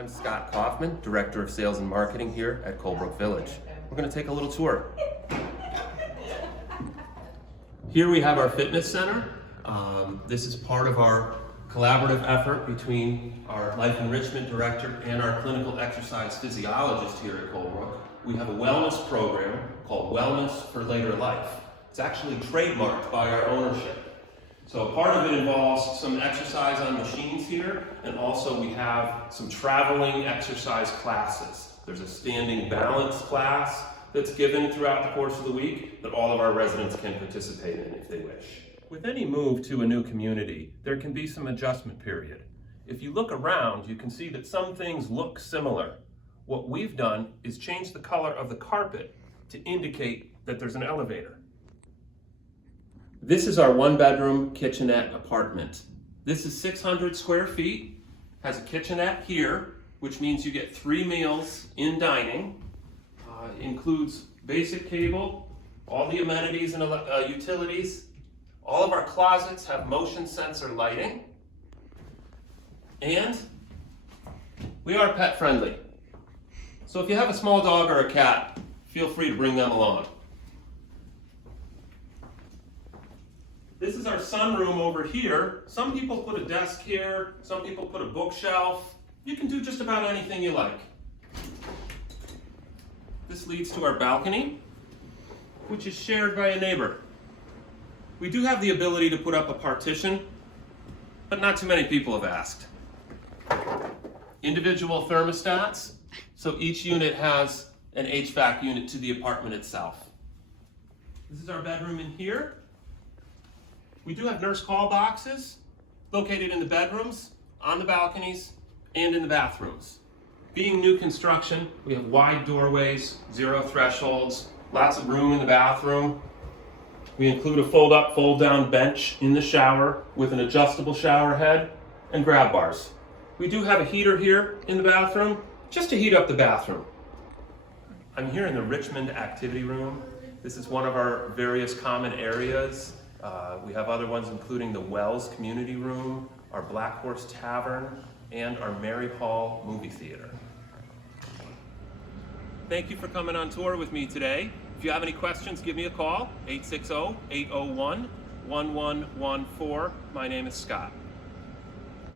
I'm Scott Kaufman, Director of Sales and Marketing here at Colebrook Village. We're going to take a little tour. Here we have our fitness center. This is part of our collaborative effort between our life enrichment director and our clinical exercise physiologist here at Colebrook. We have a wellness program called Wellness for Later Life. It's actually trademarked by our ownership. So part of it involves some exercise on machines here, and also we have some traveling exercise classes. There's a standing balance class that's given throughout the course of the week that all of our residents can participate in if they wish. With any move to a new community, there can be some adjustment period. If you look around, you can see that some things look similar. What we've done is change the color of the carpet to indicate that there's an elevator. This is our one-bedroom kitchenette apartment. This is 600 square feet, has a kitchenette here, which means you get 3 meals in dining. Includes basic cable, all the amenities and utilities. All of our closets have motion sensor lighting. And we are pet friendly. So if you have a small dog or a cat, feel free to bring them along. This is our sunroom over here. Some people put a desk here, some people put a bookshelf. You can do just about anything you like. This leads to our balcony, which is shared by a neighbor. We do have the ability to put up a partition, but not too many people have asked. Individual thermostats, so each unit has an HVAC unit to the apartment itself. This is our bedroom in here. We do have nurse call boxes located in the bedrooms, on the balconies, and in the bathrooms. Being new construction, we have wide doorways, 0 thresholds, lots of room in the bathroom. We include a fold-up, fold-down bench in the shower with an adjustable shower head and grab bars. We do have a heater here in the bathroom, just to heat up the bathroom. I'm here in the Richmond activity room. This is one of our various common areas. We have other ones including the Wells Community Room, our Black Horse Tavern, and our Mary Hall movie theater. Thank you for coming on tour with me today. If you have any questions, give me a call, 860-801-1114. My name is Scott.